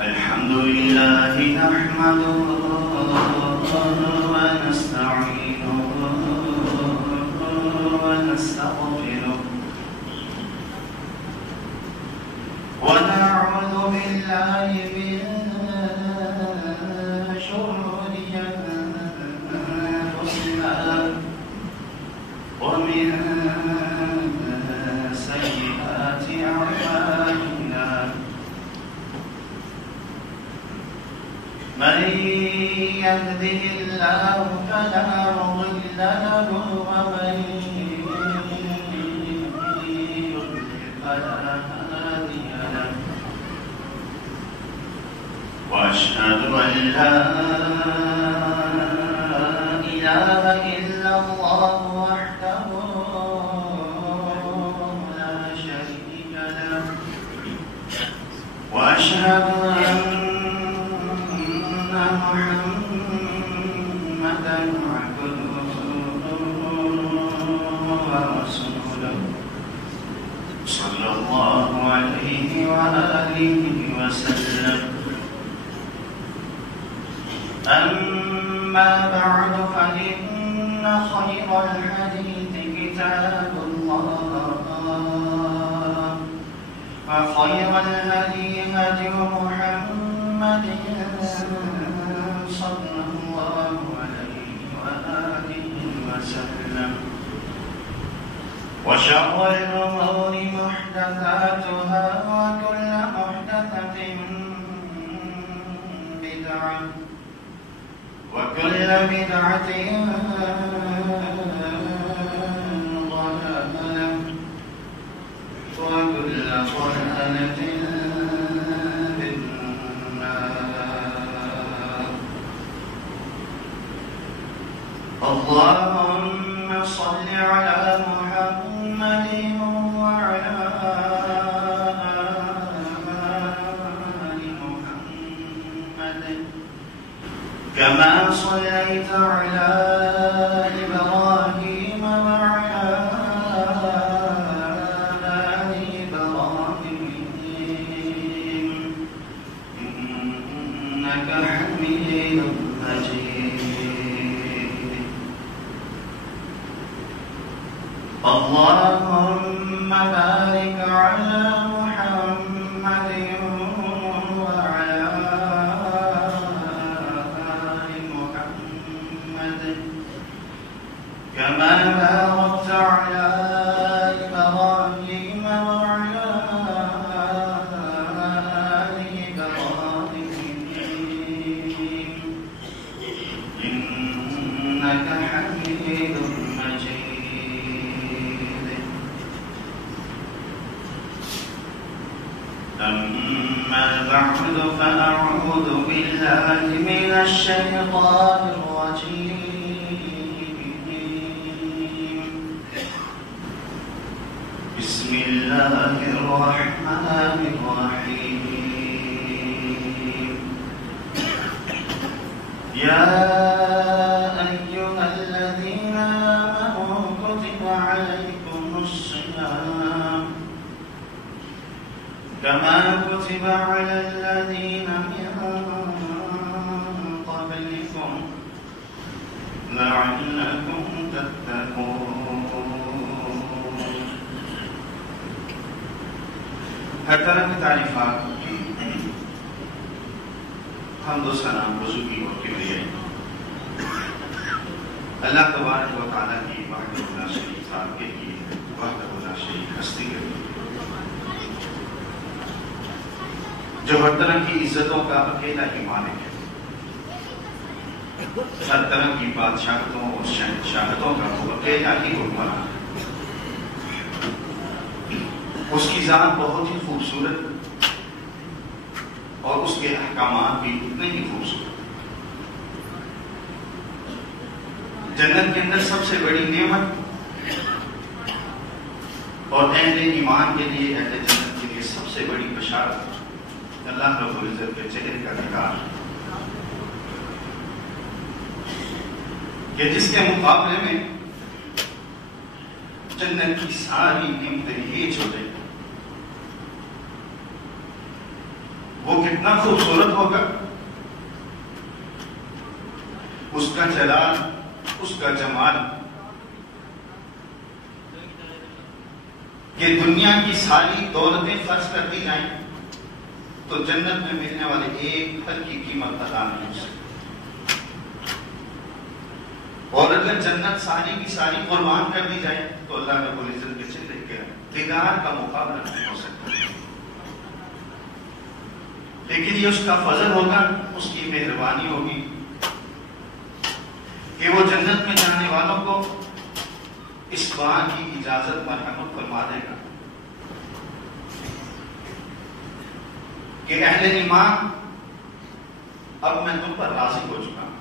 الحمد لله نحمده ونستعينه ونستغفره ونعوذ بالله من شرور أنفسنا ومن سيئات أعمالنا من يهده الله فلا مضل له ومن يضلل فلا هادي له وأشهد أن لا إله إلا الله وحده لا شريك له وأشهد أن محمدًا عبده ورسوله صلى الله عليه وآله وسلم. أما بعد فإن خير الحديث كتاب الله وخير الهدي هدي محمد صلى الله عليه وآله وسلم وشر الأمور محدثاتها وكل محدثة بدعة وكل بدعة ضلالة وكل ضلالة اللهم صل على محمد وعلى آل محمد كما صليت على إبراهيم وعلى آل إبراهيم إنك حميد مجيد. اللهم بارك على محمد وعلى آل محمد كما باركت على إبراهيم وعلى آل إبراهيم إنك حميد مجيد. أما بعد فأعوذ بالله من الشيطان الرجيم. بسم الله الرحمن الرحيم. يا أيها الذين آمنوا كتب عليكم الصيام كما كتب على الذين من قبلكم لعلكم تتقون. ہر طرح کی تعریفات حمد و ثنا وضو کی اور کبریائی اللہ تبارک و تعالیٰ کی وحدہ لا شریک ذات کے لیے وحدہ لا شریک ہستی کے لیے جو ہر طرح کی عزتوں کا اکیلا ہی مالک ہے، ہر طرح کی بادشاہتوں اور شہنشاہتوں کا وہ اکیلا ہی حکمران ہے. اس کی ذات بہت ہی خوبصورت اور اس کے احکامات بھی اتنے ہی خوبصورت. جنت کے اندر سب سے بڑی نعمت اور اہل ایمان کے لیے، اہل جنت کے لیے سب سے بڑی بشارت اللہ رب العزت کے چہرے کا دیدار کہ جس کے مقابلے میں جنت کی ساری نعمتیں ہیچ ہو جائیں. وہ کتنا خوبصورت ہوگا، اس کا جلال، اس کا جمال کہ دنیا کی ساری دولتیں خرچ کر دی جائیں تو جنت میں ملنے والے ایک پھل کی قیمت ادا نہیں ہو سکتی. اور اگر جنت ساری کی ساری قربان کر دی جائے تو اللہ رب العزت کے چہرے کے دیدار کا مقابلہ نہیں ہو سکتا. لیکن یہ اس کا فضل ہوگا، اس کی مہربانی ہوگی کہ وہ جنت میں جانے والوں کو اس بات کی اجازت مرحمت فرما دے گا کہ اہل ایمان اب میں تم پر راضی ہو چکا ہوں،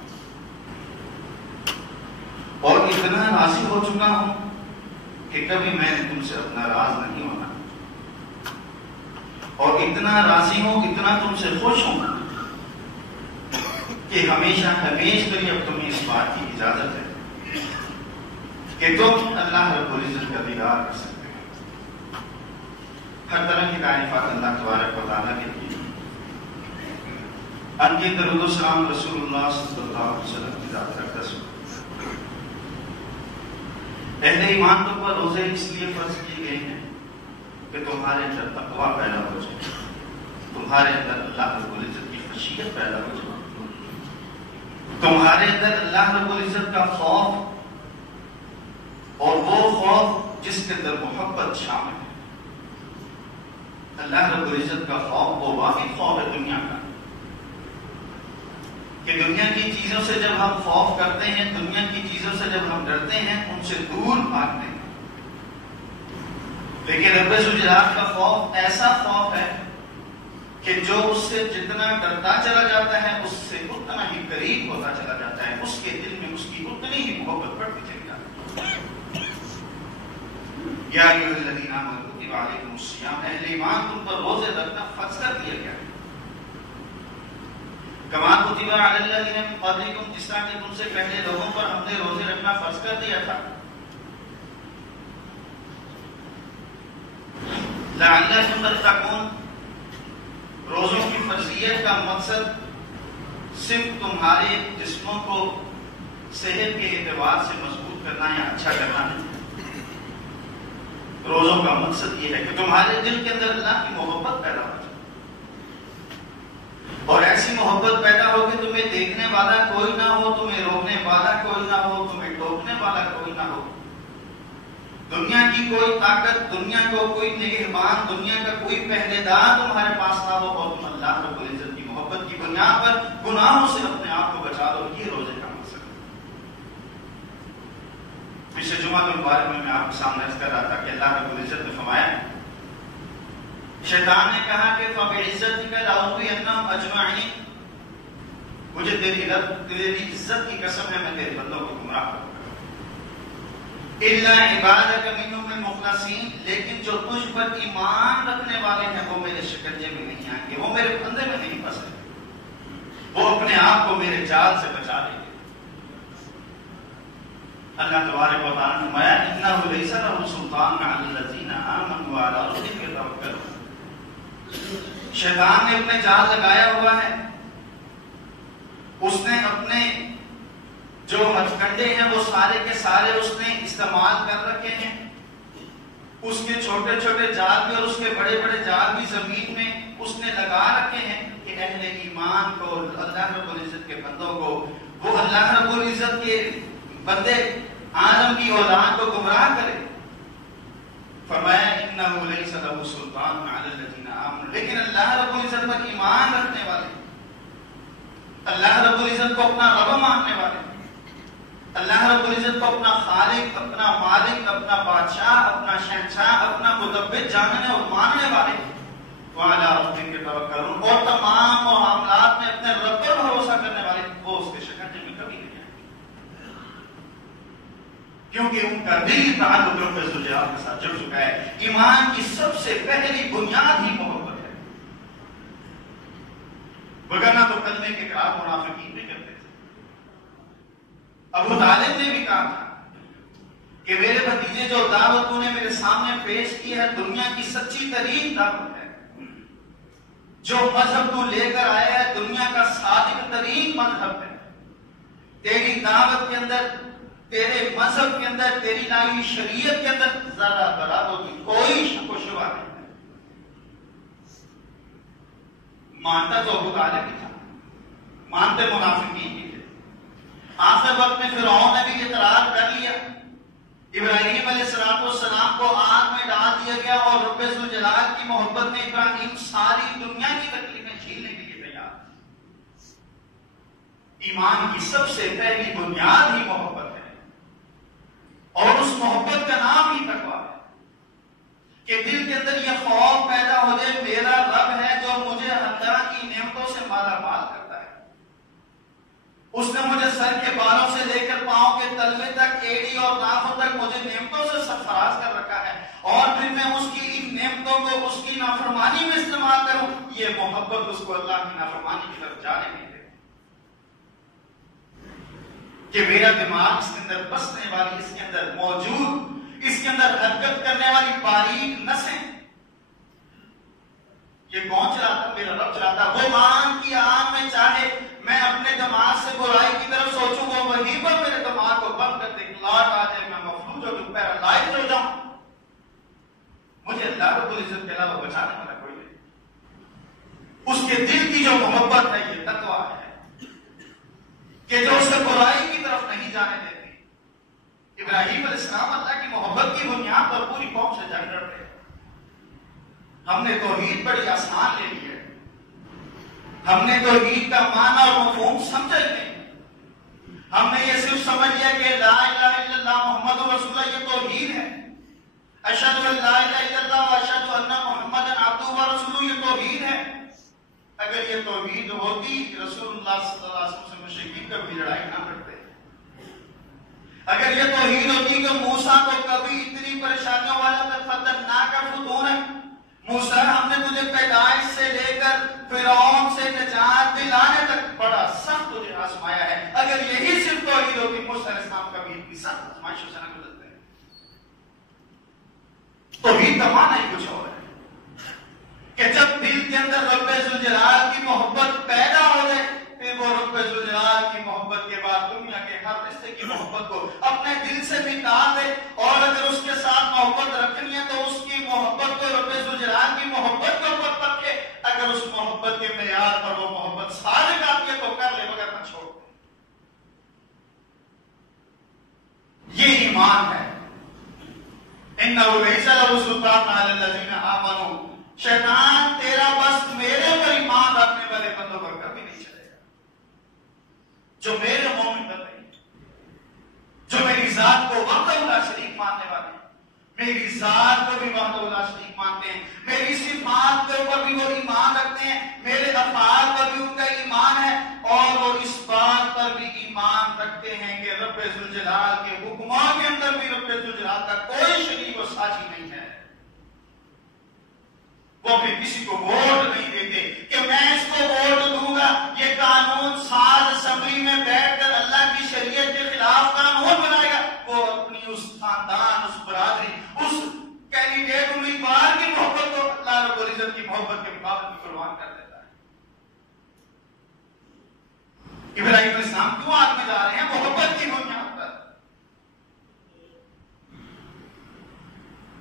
اور اتنا راضی ہو چکا ہوں کہ کبھی میں نے تم سے اپنا راز نہیں ہونا، اور اتنا راضی ہوں، اتنا تم سے خوش ہوں کہ ہمیشہ ہمیشہ کے لیے اب تمہیں اس بات کی اجازت ہے کہ تم اللہ رب العزت کا دیدار کر سکتے ہیں. ہر طرح کی تعریفات اللہ تبارک و تعالیٰ کے لیے. ان کے درود و سلام رسول اللہ صلی اللہ علیہ وسلم کی ذات رکھتا سو. اہل ایمان تم پر روزے اس لیے فرض کیے گئے ہیں کہ تمہارے اندر تقویٰ پیدا ہو جائے، تمہارے اندر اللہ رب العزت کی خشیت پیدا ہو جائے، تمہارے اندر اللہ رب العزت کا خوف، اور وہ خوف جس کے اندر محبت شامل ہے. اللہ رب العزت کا خوف وہ واحد خوف ہے دنیا کا کہ دنیا کی چیزوں سے جب ہم خوف کرتے ہیں، دنیا کی چیزوں سے جب ہم ڈرتے ہیں، ان سے دور بھاگتے ہیں. لیکن رب ذوالجلال کا خوف ایسا خوف ہے کہ جو اس سے جتنا ڈرتا چلا جاتا ہے اس سے اتنا ہی قریب ہوتا چلا جاتا ہے، اس کے دل میں اس کی اتنی ہی محبت بڑھتی چلی جاتی ہے. یا ایھا الذین آمنوا کتب علیکم الصیام، اہل ایمان تم پر روزے رکھنا فرض کر دیا گیا ہے. کما کتب علی الذین من قبلکم، جس طرح کہ تم سے پہلے لوگوں پر ہم نے روزے رکھنا فرض کر دیا تھا. لعلکم تتقون، روزوں کی فرضیت کا مقصد صرف تمہارے جسموں کو صحت کے اعتبار سے مضبوط کرنا یا اچھا کرنا نہیں. روزوں کا مقصد یہ ہے کہ تمہارے دل کے اندر اللہ کی محبت پیدا ہو جائے، اور ایسی محبت پیدا ہو کہ تمہیں دیکھنے والا کوئی نہ ہو، تمہیں روکنے والا کوئی نہ ہو، تمہیں ٹوکنے والا کوئی نہ ہو. دنیا کی کوئی طاقت، دنیا کو کوئی نگہبان، دنیا کا کوئی پہرے دار تمہارے پاس نہ ہو، اور تم اللہ رب العزت کی محبت کی بنیاد پر گناہوں سے اپنے آپ کو بچا لو. یہ روزے کا مقصد ہے. پچھلے جمعہ کے مبارک میں آپ کے سامنے عرض کر رہا تھا کہ اللہ رب العزت نے فرمایا، شیطان نے کہا کہ فَبِعِزَّتِكَ لَأُغْوِيَنَّهُمْ أَجْمَعِينَ، مجھے تیری عزت کی قسم ہے میں تیرے بندوں کو گمراہ کروں گا. إِلَّا عِبَادَكَ مِنْهُمُ الْمُخْلَصِينَ، لیکن جو تجھ پر ایمان رکھنے والے ہیں وہ میرے شکنجے میں نہیں آئیں گے، وہ میرے پھندے میں نہیں پھنسے، وہ اپنے آپ کو میرے جال سے بچا اللہ تبارک و تعالیٰ نے فرمایا انہ لیس لہ سلطان علی الذین آمنوا وعلی ربہم یتوکلون. شیطان نے اپنے جال لگایا ہوا ہے. اس نے اپنے جو ہتھکنڈے ہیں وہ سارے کے سارے اس نے استعمال کر رکھے ہیں. اس کے چھوٹے چھوٹے جال بھی اور اس کے بڑے بڑے جال بھی زمین میں اس نے لگا رکھے ہیں کہ اہل ایمان کو, اللہ رب العزت کے بندوں کو, وہ اللہ رب العزت کے بندے آدم کی اولاد کو گمراہ کرے. فرمایا انہ لیس لہ سلطان علی الذین آمنوا, لیکن اللہ رب العزت پر ایمان رکھنے والے, اللہ رب العزت کو اپنا رب ماننے والے, اللہ رب العزت کو اپنا خالق, اپنا مالک, اپنا بادشاہ, اپنا شہنشاہ, اپنا مدبر جاننے اور ماننے والے, وعلی ربہم یتوکلون, اور تمام معاملات میں اپنے رب پر بھروسہ کرنے والے, وہ اس کے شکنجے میں کبھی نہیں آئیں گے, کیونکہ ان کا دل تعلق رب ذوالجلال کے ساتھ جڑ چکا ہے. ایمان کی سب سے پہلی بنیاد ہی محبت ہے, وگرنہ تو کلمے کے اقرار منافقین بھی کرتے تھے. ابو طالب نے بھی کہا تھا کہ میرے بھتیجے جو دعوت تو نے میرے سامنے پیش کی ہے دنیا کی سچی ترین دعوت ہے, جو مذہب تو لے کر آیا ہے دنیا کا صادق ترین مذہب ہے. تیری دعوت کے اندر, تیرے مذہب کے اندر, تیری لائی شریعت کے اندر ذرا برابر کی کوئی شک و شبہ نہیں ہے. مانتا تو ابو طالب بھی تھا, مانتے منافقین بھی تھے. آخر وقت میں فرعون نے بھی اعتراض کر لیا. ابراہیم علیہ السلام کو آگ میں ڈال دیا گیا اور رب ذوالجلال کی محبت میں ابراہیم ساری دنیا کی تکلیفیں جھیلنے کے لیے تیار. ایمان کی سب سے پہلی بنیاد ہی محبت ہے, اور اس محبت کا نام ہی تقویٰ ہے کہ دل کے اندر یہ خوف پیدا ہو جائے میرا رب ہے جو مجھے ہر طرح کی نعمتوں سے مالا مال کرتا ہے. اس نے مجھے سر کے بالوں سے لے کر پاؤں کے تلوے تک, ایڑی اور ناخن تک مجھے نعمتوں سے سرفراز کر رکھا ہے, اور پھر میں اس کی ان نعمتوں کو اس کی نافرمانی میں استعمال کروں, یہ محبت اس کو اللہ کی نافرمانی کی طرف جانے نہیں دے. کہ میرا دماغ اس کے اندر بسنے والی, اس کے اندر موجود, اس کے اندر حرکت کرنے والی باریک نسیں, یہ کون چلاتا؟ میرا رب چلاتا. وہ آنکھ کی آنکھ میں چاہے میں اپنے دماغ سے برائی کی طرف سوچوں, وہ وہیں پر میرے دماغ کو بند کر دے, لاٹ آ جائے, میں مفلوج ہو جاؤں, پیرالائز ہو جاؤں. مجھے اللہ رب العزت کے علاوہ بچانے والا کوئی نہیں. اس کے دل کی جو محبت ہے یہ تقویٰ ہے کہ جو اسے برائی کی طرف نہیں جانے دیتی. ابراہیم علیہ السلام اللہ کی محبت کی بنیاد پر پوری قوم سے جنگ لڑتے. ہم نے توحید بڑی آسان لے لی ہے, ہم نے توحید کا معنی اور مفہوم سمجھا ہی نہیں. ہم نے یہ صرف سمجھ لیا کہ لا الہ الا اللہ محمد رسول اللہ یہ توحید ہے, اشہد ان لا الہ الا اللہ و اشہد ان محمد عبدہ و رسولہ یہ توحید ہے. اگر یہ توحید ہوتی رسول اللہ صلی اللہ علیہ وسلم سے مشرکین کبھی لڑائی نہ کرتے. اگر یہ توحید ہوتی کہ موسیٰ کو کبھی اتنی پریشانیوں والا خطرناک فتون ہے, موسیٰ ہم نے تجھے پیدائش سے لے کر فرعون سے نجات دلانے تک بڑا سخت تجھے آزمایا ہے, اگر یہی صرف توحید ہوتی موسیٰ علیہ السلام کبھی اتنی سخت آزمائشوں سے نہ گزرتے. توحید کا معنی ہی کچھ اور ہے کہ جب دل کے اندر رب ذوالجلال کی محبت پیدا ہو جائے, پھر وہ رب ذوالجلال کی محبت کے بعد دنیا کے ہر رشتے کی محبت کو اپنے دل سے نکال دے, اور اگر اس کے ساتھ محبت رکھنی ہے تو اس کی محبت کو رب ذوالجلال کی محبت کے اوپر رکھے. اگر اس محبت کے معیار پر وہ محبت صادق آتی ہے تو کر لے, مگر نہ چھوڑ دے. یہ ایمان ہے. انہ لیس لہ سلطان علی الذین آمنوا, شیطان تیرا بس میرے پر ایمان رکھنے والے بندوں پر کبھی نہیں چلے گا, جو میرے مومن بندے ہیں, جو میری ذات کو وحدہ لا شریک ماننے والے ہیں, میری ذات کو بھی وحدہ لا شریک مانتے ہیں, میری صفات کے اوپر بھی وہ ایمان رکھتے ہیں, میرے افعال پر بھی ان کا ایمان ہے, اور وہ اس بات پر بھی ایمان رکھتے ہیں کہ رب ذوالجلال کے حکموں کے اندر بھی رب ذوالجلال کا کوئی شریک و ساجی نہیں ہے. وہ بھی کسی کو ووٹ نہیں دیتے کہ میں اس کو ووٹ دوں گا, یہ قانون ساز اسمبلی میں بیٹھ کر اللہ کی شریعت کے خلاف قانون بنائے گا, وہ محبت کے مقابلے میں قربان کر دیتا ہے. ابراہیم علیہ السلام کیوں آگ میں جا رہے ہیں؟ محبت کی بنیاد پر.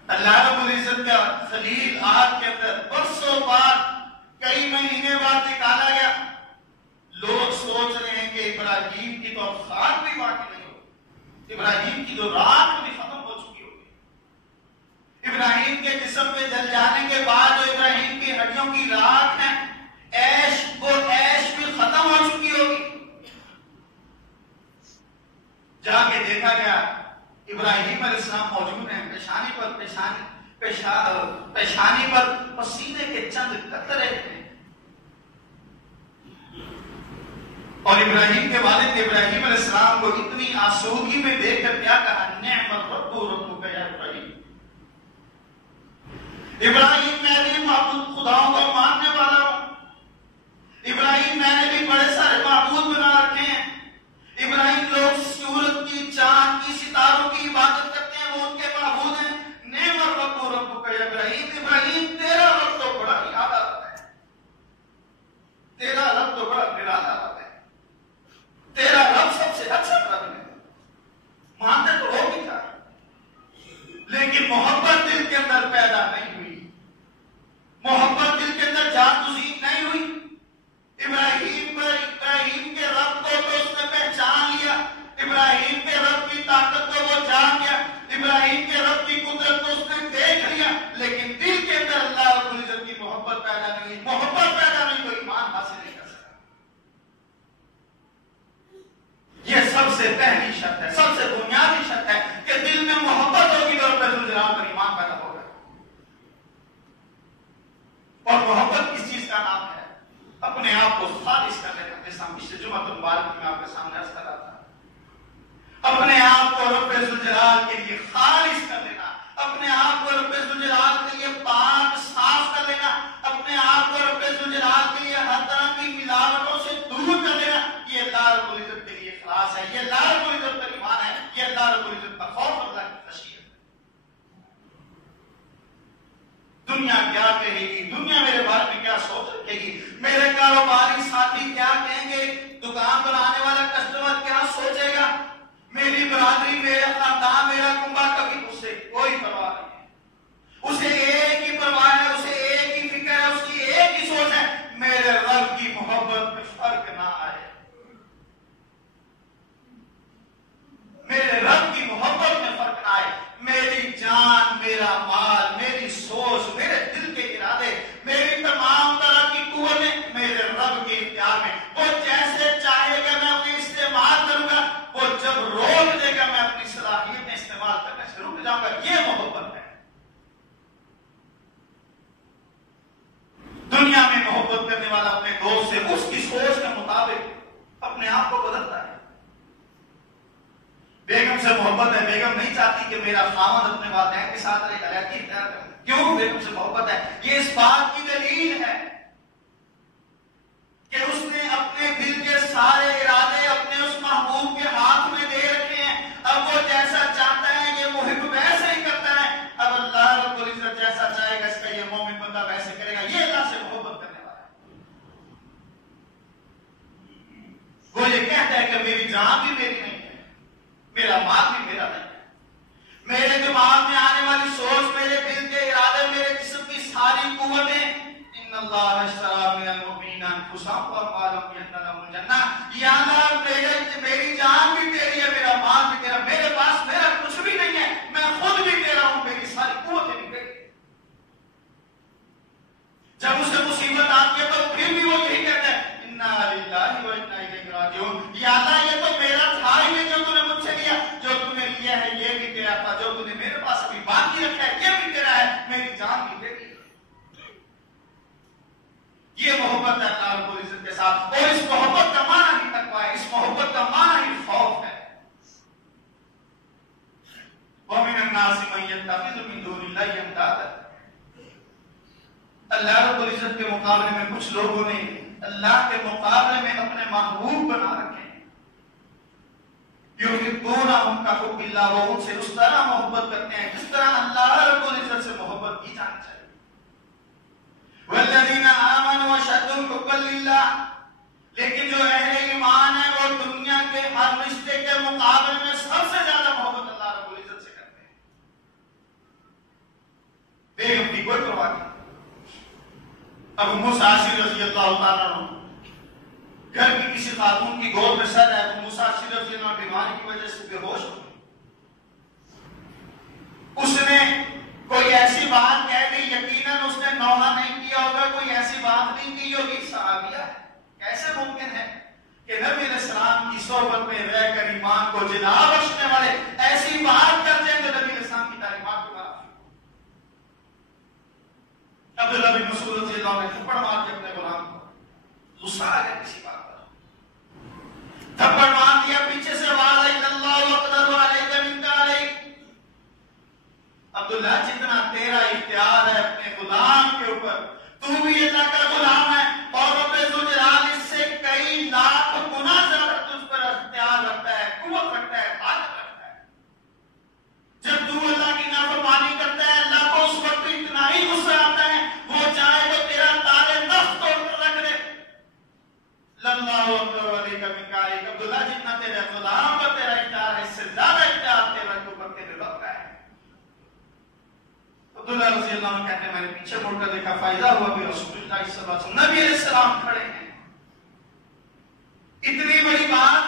اللہ رب العزت کا خلیل آگ کے اندر برسوں بعد، کئی مہینے بعد نکالا گیا. لوگ سوچ رہے ہیں کہ ابراہیم کی تو اب خاک بھی باقی نہیں ہوگی، ابراہیم کی جو راکھ بھی ختم ہو چکی ہوگی. ابراہیم کے جسم پہ جل جانے کے بعد جو ابراہیم کی ہڈیوں کی راکھ ہے، عیش وہ عیش بھی ختم ہو چکی ہوگی. جا کے دیکھا گیا ابراہیم علیہ السلام موجود ہیں، پیشانی پر پسینے کے چند قطرے ہیں. اور ابراہیم کے والد ابراہیم علیہ السلام کو اتنی آسودگی میں دیکھ کر کیا کہا؟ نعم الرب ربک یا ابراہیم. ابراہیم میں بھی معبود خداؤں کو ماننے والا ہوں. ابراہیم میں نے بھی بڑے سارے معبود بنا رکھے ہیں. ابراہیم لوگ سورج کی، چاند کی، ستاروں کی عبادت کرتے ہیں، وہ ان کے معبود ہیں. نعم الرب ربک یا ابراہیم. ابراہیم تیرا رب تو بڑا ہی اعلیٰ رب ہے، تیرا رب تو بڑا نرالا رب ہے، تیرا رب سب سے اچھا رب ہے. مانتے تو ہو بھی تھا، لیکن محبت دل کے اندر پیدا نہیں ہوئی، محبت دل کے اندر جاگزین نہیں ہوئی. ابراہیم کے رب کو تو اس نے پہچان لیا، ابراہیم کے رب کی طاقت کو وہ جان گیا، ابراہیم کے رب کی قدرت کو اس نے دیکھ لیا، لیکن دل کے اندر اللہ رب العزت کی محبت پیدا نہیں ہوئی. محبت پیدا نہیں ہوئی، ایمان حاصل نہیں کر سکا. یہ سب سے پہلی شرط ہے، سب سے بنیادی شرط ہے کہ دل میں محبت ہوگی تو رب ذوالجلال پر ایمان پیدا ہوگا. اور محبت کس چیز کا نام ہے؟ اپنے آپ کو خالص کر لینا. جیسا پچھلے جمعہ مبارک میں آپ کے سامنے عرض کر رہا تھا، اپنے آپ کو رب ذوالجلال کے لیے خالص کر لینا، اپنے آپ کو رب ذوالجلال کے لیے پاک صاف کر لینا، اپنے آپ کو رب ذوالجلال کے لیے ہر طرح کی ملاوٹوں سے دور کر لینا. یہ اللہ رب العزت کے لیے اخلاص ہے، یہ اللہ رب العزت پر ایمان ہے، یہ اللہ رب العزت پر خوف، اللہ کی خشیت ہے. دنیا کیا کہے گی، دنیا میرے بارے میں کیا سوچ رکھے گی، میرے کاروباری ساتھی کیا کہیں گے، دکان بنانے والا کسٹمر کیا سوچے گا، میری برادری، میرا خاندان، میرا کنبہ، کبھی اس سے کوئی پرواہ نہیں ہے. اسے ایک ہی پرواہ ہے، اسے ایک ہی فکر ہے، اس کی ایک ہی سوچ ہے، میرے رب کی محبت میں فرق نہ آئے، میرے رب کی محبت میں فرق نہ آئے. میری جان، میرا مال، میری سوچ، میرے دل کے ارادے، میری تمام طرح کی قوتیں میرے رب کے اختیار میں. وہ جیسے چاہے گا میں انہیں استعمال کروں گا، وہ جب روک دے گا میں اپنی صلاحیت میں استعمال کرنے سے رک جاؤں گا. یہ محبت ہے. دنیا میں محبت کرنے والا اپنے دوست سے اس کی سوچ کے مطابق اپنے آپ کو بدلتا ہے. بیگم سے محبت ہے، بیگم نہیں چاہتی کہ میرا خاوند اپنے والدین کے ساتھ رہے، علیحدگی اختیار کرے. کیوں؟ بیگم سے محبت ہے. یہ اس بات کی دلیل ہے کہ اس نے اپنے دل کے سارے ارادے اپنے اس محبوب کے ہاتھ میں دے رکھے ہیں. اب وہ جیسا چاہتا ہے یہ محب ویسے ہی کرتا ہے. اب اللہ رب العزت جیسا چاہے گا اس کا یہ مومن بندہ ویسے کرے گا. یہ اللہ سے محبت کرنے والا ہے. وہ یہ کہتا ہے کہ میری جان بھی میری نہیں ہے، میرا مال بھی میرا نہیں ہے، میرے دماغ میں آنے والی سوچ، میرے دل کے ارادے، میرے جسم کی ساری قوتیں، ان اللہ اشترى من المؤمنین انفسهم واموالهم بان لهم الجنہ. یا اللہ میری جان بھی تیری ہے، میرا مال بھی تیرا، میرے پاس میرا کچھ بھی نہیں ہے، میں خود بھی تیرا ہوں، میری ساری قوتیں بھی تیری. جب اسے مصیبت آتی ہے تو پھر بھی وہ یہی کہتا ہے انا للہ و انا الیہ راجعون. یا اللہ یہ تو میرا تھا ہی نہیں جو تو نے مجھ سے لیا، جو تو نے لیا ہے یہ بھی تیرا تھا، جو تو نے میرے پاس ابھی باقی رکھا ہے یہ بھی تیرا ہے، میری جان بھی تیری. یہ محبت ہے اللہ رب العزت کے ساتھ. اور اس محبت کا معنی ہی تقویٰ ہے، اس محبت کا معنی ہی خوف ہے. وَمِنَ النَّاسِ مَن يَتَّخِذُ مِن دُونِ اللَّهِ أَندَادًا. اللہ رب العزت کے مقابلے میں کچھ لوگوں نے اللہ کے مقابلے میں اپنے محبوب بنا رکھے ہیں. یحبونہم کحب اللہ. وہ ان سے اس طرح محبت کرتے ہیں جس طرح اللہ رب العزت سے محبت کی جانی چاہیے. والذین آمنوا اشد حبا للہ، لیکن جو اہل ایمان ہے وہ دنیا کے ہر رشتے کے مقابلے میں سب سے زیادہ محبت اللہ رب العزت سے کرتے ہیں۔ بیگم کی کوئی پرواہ نہیں۔ ابو موسیٰ اشعری رضی اللہ تعالیٰ عنہ گھر کی کسی خاتون کی گود میں سر ہے، ابو موسیٰ اشعری رضی اللہ عنہ بیماری کی وجہ سے بے ہوش ہو گئے۔ اس نے کوئی ایسی بات کہہ دی، یقیناً اس نے نوحہ نہیں کیا ہوگا، کوئی ایسی بات نہیں کی ہوگی، صحابیہ ہے، کیسے ممکن ہے کہ نبی علیہ السلام کی صحبت میں رہ کر ایمان کو جلا بخشنے والے ایسی بات کر جائیں جو نبی علیہ السلام کی تعلیمات کو خلاف۔ عبداللہ بن مسعود رضی اللہ عنہ نے تھپڑ مار کے اپنے غلام کو، غصہ آ گیا کسی بات پر، تھپڑ مار دیا پیچھے سے، وعلیک اللہ وقدر وعلیک منک علیک، عبداللہ جتنا تیرا اختیار ہے اپنے غلام کے اوپر، تو بھی اللہ کا غلام ہے، اور رب ذوالجلال اس سے کئی لاکھ گنا زیادہ تجھ پر اختیار رکھتا ہے، قوت رکھتا ہے، طاقت رکھتا ہے۔ جب تو اللہ کی نافرمانی کرتا ہے، اللہ کو اس وقت اتنا ہی غصہ آتا ہے، وہ چاہے تو تیرا تارے نفس توڑ کر رکھ دے۔ اللہ اکبر علیک منک علیک، عبداللہ جتنا تیرے غلام پر تیرا اختیار ہے، اس سے زیادہ اختیار تیرا کے اوپر تیرے رب کا ہے۔ عبداللہ رضی اللہ عنہ کہتے ہیں میں نے پیچھے مڑ کر دیکھا، فائدہ ہوا بھی رسول اللہ صلی اللہ علیہ وسلم، نبی علیہ السلام کھڑے ہیں۔ اتنی بڑی بات،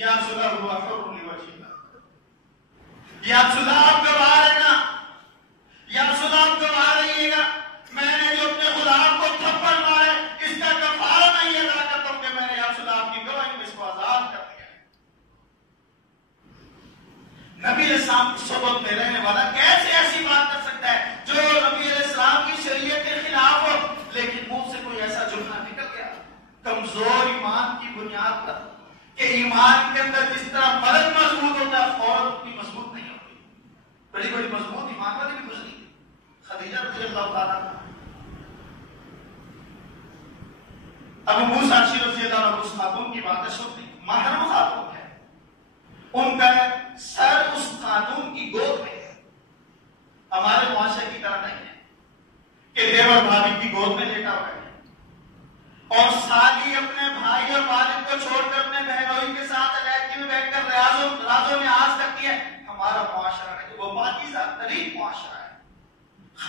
یا رسول اللہ ہوا فرونی وجہ اللہ، یا رسول اللہ آپ گواہ رہنا، یا رسول اللہ آپ گواہ رہیے گا، میں نے جو اپنے غلام کو تھپڑ مارے اس کا کفارہ نہیں ادا کرتا ہوں کہ میں نے یا رسول اللہ آپ کی گواہی میں اس کو آزاد کر دیا۔ نبی علیہ السلام کی صحبت میں رہنے والا کیسے ایسی بات کر سکتا ہے جو نبی علیہ السلام کی شریعت کے خلاف ہو، لیکن منہ سے کوئی ایسا جملہ نکل گیا کمزور ایمان کی بنیاد پر کہ ایمان کے اندر جس طرح بدن مضبوط ہوتا ہے فوراً اتنی مضبوط نہیں ہوتی۔ بڑی بڑی مضبوط ایمان والی بھی گزری، خدیجہ رضی اللہ تعالیٰ ابو موسیٰ اشعری رضی اللہ عنہ اس خاتون کی باتیں سنتی، محرم خاتون ہے، ان کا سر اس خاتون کی گود میں ہے، ہمارے معاشرے کی طرح نہیں ہے کہ دیور بھابھی کی گود میں لیٹا ہوا ہے، اور سالی اپنے بھائی اور والد کو چھوڑ کر اپنے بہنوئی کے ساتھ علیحدگی میں بیٹھ کر رازوں میں آس کرتی ہے۔ ہمارا معاشرہ نہیں، وہ پاکیزہ ترین معاشرہ ہے،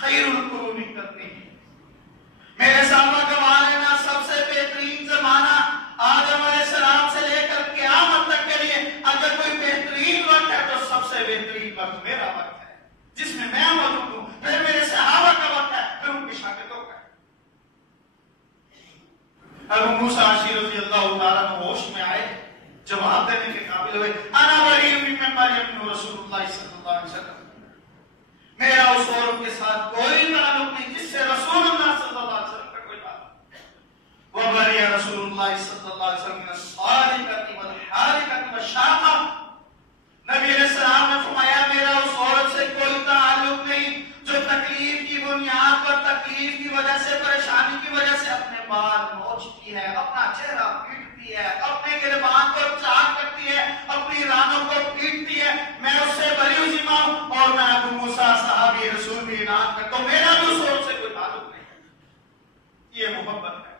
خیر القرون کرتے ہیں۔ میرے صحابہ گواہ رہنا، سب سے بہترین زمانہ آدم علیہ السلام سے لے کر قیامت تک کے لیے اگر کوئی بہترین وقت ہے تو سب سے بہترین وقت میرا وقت ہے، جس میں میں موجود ہوں، پھر میرے صحابہ کا وقت ہے، پھر ان کے شاگردوں کا ہے۔ ابو موسیٰ اشعری رضی اللہ تعالیٰ عنہ ہوش میں آئے، جواب دینے کے قابل ہوئے، انا بری ممن یقین رسول اللہ صلی اللہ علیہ وسلم، میرا اس عورت کے ساتھ کوئی تعلق نہیں جس سے رسول اللہ صلی اللہ علیہ وسلم کا کوئی تعلق نہیں۔ وبری رسول اللہ صلی اللہ علیہ وسلم من الصالحۃ والحارقۃ والشاقۃ، نبی علیہ السلام نے فرمایا میرا اس عورت سے کوئی تعلق نہیں جو تکلیف کی بنیاد پر، تکلیف کی وجہ سے، پریشانی کی وجہ سے اپنے بال نوچتی ہے، اپنا چہرہ پیٹتی ہے، اپنے گریبان کو چاک کرتی ہے، اپنی رانوں کو پیٹتی ہے، میں اس سے بری ہوئی ذمہ ہوں، اور میں ابو موسیٰ صحابی رسول بھی اعلان کرتا ہوں میرا بھی اس عورت سے کوئی تعلق نہیں۔ یہ محبت ہے۔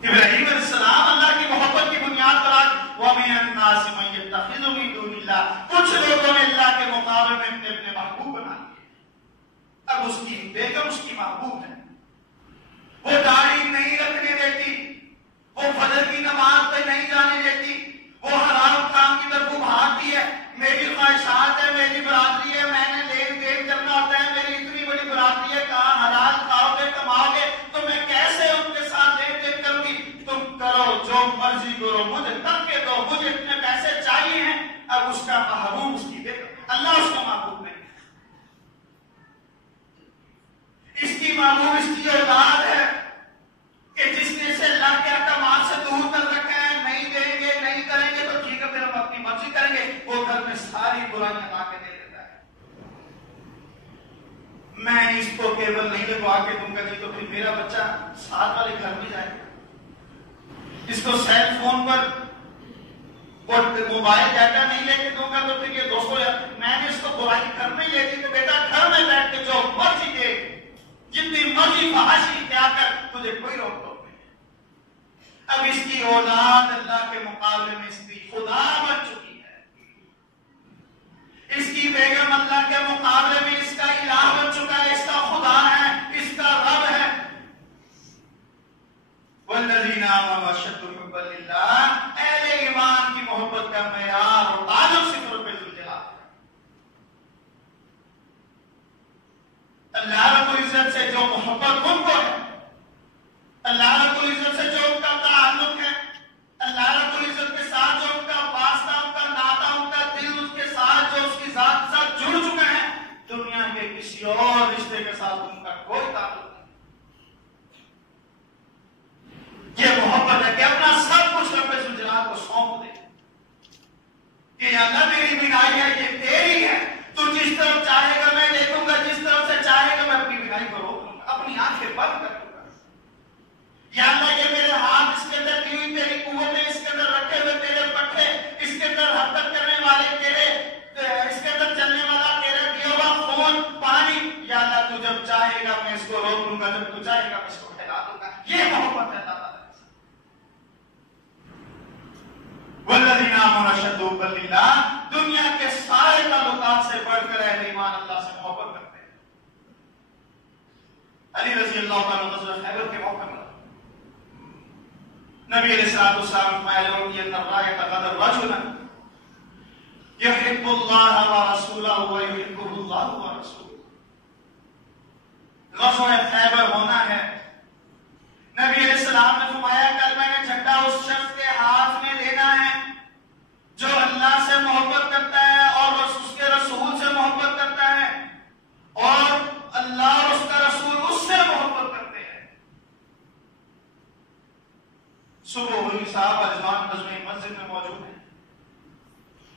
ابراہیم علیہ السلام اللہ کی محبت کی بنیاد پر آج وَمِنَ النَّاسِ مَن يَتَّخِذُ مِن دُونِ اللَّهِ، کچھ لوگوں نے اللہ کے مقابلے میں اپنے اپنے محبوب بنا لیے۔ اب اس کی بیگم اس کی محبوب ہے، وہ داڑھی نہیں رکھنے دیتی، وہ فجر کی نماز پہ نہیں جانے دیتی، وہ حرام کام کی طرف بھاگتی ہے، میری خواہشات ہے، میری برادری ہے، میں نے لین دین کرنا ہوتا ہے، میری اتنی بڑی برادری ہے، کہاں حلال کھاؤ گے کماؤ گے تو میں کیسے ان کے ساتھ لین دین کروں گی؟ تم کرو جو مرضی کرو، مجھے ترکے دو، مجھے اتنے پیسے چاہیے ہیں۔ اب اس کا محبوب اس کی بیگم، اللہ اس کا محبوب نہیں، اس کی محبوب اس کی اولاد ہے کہ جس نے سے اللہ کے احکامات سے دور کر رکھا ہے، نہیں دیں گے نہیں کریں گے تو ٹھیک ہے پھر ہم اپنی مرضی کریں گے، وہ گھر میں ساری برائیاں لا کے دے دیتا ہے۔ میں اس کو کیبل نہیں لگوا کے دوں گا جی تو پھر میرا بچہ ساتھ والے گھر میں جائے گا، اس کو سیل فون پر موبائل ڈیٹا نہیں لے کے دوں گا تو پھر یہ دوستوں میں نے اس کو برائی گھر میں لے دی تو بیٹا گھر میں بیٹھ کے جو مرضی دے جتنی مرضی فحاشی اختیار کر، تجھے کوئی روک ٹوک نہیں ہے۔ اب اس کی اولاد اللہ کے مقابلے میں اس کی خدا بن چکی ہے، اس کی بیگم اللہ کے مقابلے میں اس کا الہ بن چکا ہے، اس کا خدا ہے، اس کا رب ہے۔ والذین آمنوا اشد حبا للہ، اہل ایمان کی محبت کا معیار اور تعلق صرف رب ذوالجلال ہے۔ اللہ رب العزت سے جو محبت ان کو ہے، اللہ رب العزت سے جو ان کا تعلق ہے، اللہ رب العزت کے ساتھ جو ان کا واسطہ، ان کا ناطہ، ان کا دل اس کے ساتھ جو اس کی ذات کے ساتھ جڑ چکا ہے، دنیا کے کسی اور رشتے کے ساتھ ان کا کوئی تعلق نہیں۔ یہ محبت ہے کہ اپنا سب کچھ رب ذوالجلال کو سونپ دے کہ اللہ میری بینائی ہے، یہ تیری ہے، تو جس طرف چاہے گا میں دیکھوں گا، جس طرف سے چاہے گا میں اپنی بینائی کو روک لوں گا، اپنی آنکھیں بند کر دوں گا۔ یا اللہ یہ میرے ہاتھ اس کے اندر دی ہوئی تیری قوتیں، اس کے اندر رکھے ہوئے تیرے پٹھے، اس کے اندر حرکت کرنے والے تیرے، اس کے اندر چلنے والا تیرے دیا ہوا خون، پانی، یا اللہ تو جب چاہے گا میں اس کو روک لوں گا، جب تو چاہے گا میں اس کو پھیلا دوں گا۔ یہ محبت ہے اللہ تعالیٰ۔ والذین آمنوا اشد حبا للہ، دنیا کے سارے تعلقات سے بڑھ کر اہل ایمان اللہ سے محبت کرتے ہیں۔ علی رضی اللہ تعالیٰ غزوہ خیبر کے موقع پر نبی علیہ الصلوۃ والسلام فرمایا ان الرایۃ غدا رجلا یحب اللہ ورسولہ ویحبہ اللہ ورسولہ۔ غزوہ خیبر ہونا ہے، نبی علیہ السلام نے فرمایا کلمہ کا جھنڈا اس شخص کے ہاتھ میں دینا ہے جو اللہ سے محبت کرتا ہے اور اس کے رسول سے محبت کرتا ہے، اور اللہ اور اس کا رسول اس سے محبت کرتے ہیں۔ صبح ہوئی، صحابہ رضوان غزوہ مسجد میں موجود ہیں،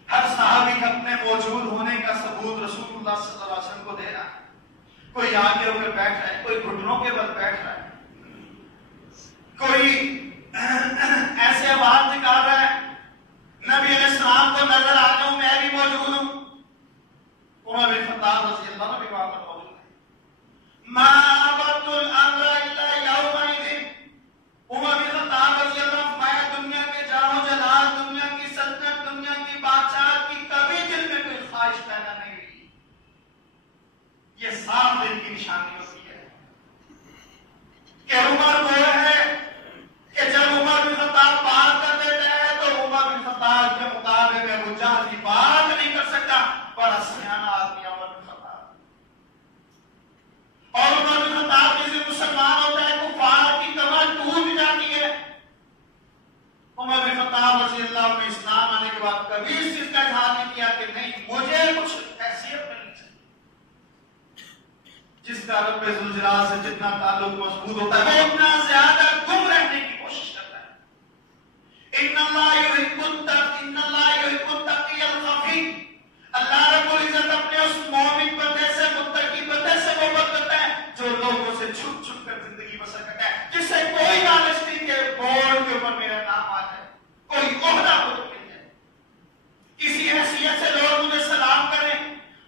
ہر صحابی اپنے موجود ہونے کا ثبوت رسول اللہ صلی اللہ علیہ وسلم کو دے رہا ہے۔ کوئی آگے ہو کر بیٹھ رہا ہے، کوئی گھٹنوں کے بل بیٹھ رہا ہے، کوئی ایسے آواز نکال رہا ہے نبی علیہ السلام کو نظر آ جاؤں میں بھی موجود ہوں۔ عمر بن خطاب رضی اللہ عنہ بھی وہاں پر موجود ہے۔ ما عبدت الامر الا یومئذ، عمر بن خطاب رضی اللہ عنہ فرمایا دنیا کے جاہ و جلال، دنیا کی سلطنت، دنیا کی بادشاہت کی کبھی دل میں کوئی خواہش پیدا نہیں ہوئی۔ یہ صاف دل کی نشانی ہوتی ہے کہ عمر وہ ہے کہ جب عمر بن خطاب بات کر دیتا ہے تو عمر بن خطاب کے مقابلے میں وہ جہل کی بات نہیں کر سکتا، بڑا سیانا آدمی عمر بن خطاب۔ اور عمر بن خطاب جسے مسلمان ہوتا ہے کفار کی کمر ٹوٹ جاتی ہے۔ عمر بن خطاب رضی اللہ عنہ اسلام آنے کے بعد کبھی اس چیز کا اظہار نہیں کیا کہ نہیں مجھے کچھ حیثیت نہیں چاہیے۔ جس کا رب ذوالجلال سے جتنا تعلق مضبوط ہوتا ہے وہ اتنا زیادہ گم رہنے کی کوشش کرتا ہے۔ ان اللہ یحب التقی الخفی، اللہ رب العزت اپنے اس مومن بندے سے، متقی بندے سے محبت کرتا ہے جو لوگوں سے چھپ چھپ کر زندگی بسر کرتا ہے، جس سے کوئی لالچ نہیں کہ بورڈ کے اوپر میرا نام آ جائے، کوئی عہدہ مل جائے، کسی حیثیت سے لوگ مجھے سلام کریں،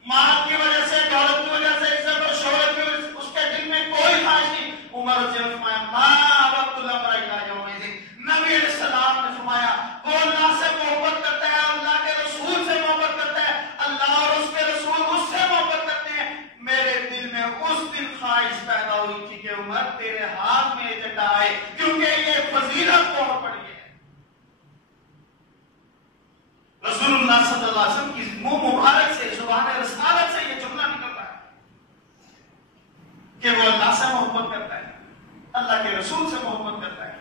مال کی وجہ سے، دولت کی وجہ سے، عزت و شہرت کی وجہ سے، اس کے دل میں کوئی خواہش نہیں۔ عمر رضی اللہ عنہ فرمایا ما عبدت الامر الا یومئذ، نبی علیہ السلام نے فرمایا وہ اللہ سے محبت کرتا ہے، اللہ کے رسول سے محبت کرتا ہے، اللہ اور اس کے رسول اس سے محبت کرتے ہیں، میرے دل میں اس دن خواہش پیدا ہوئی تھی کہ عمر تیرے ہاتھ میں یہ جھنڈا آئے، کیونکہ یہ فضیلت بہت بڑی ہے۔ رسول اللہ صلی اللہ علیہ وسلم کی منہ مبارک سے، زبان رسالت سے یہ جملہ نکلتا ہے کہ وہ اللہ سے محبت کرتا ہے، اللہ کے رسول سے محبت کرتا ہے۔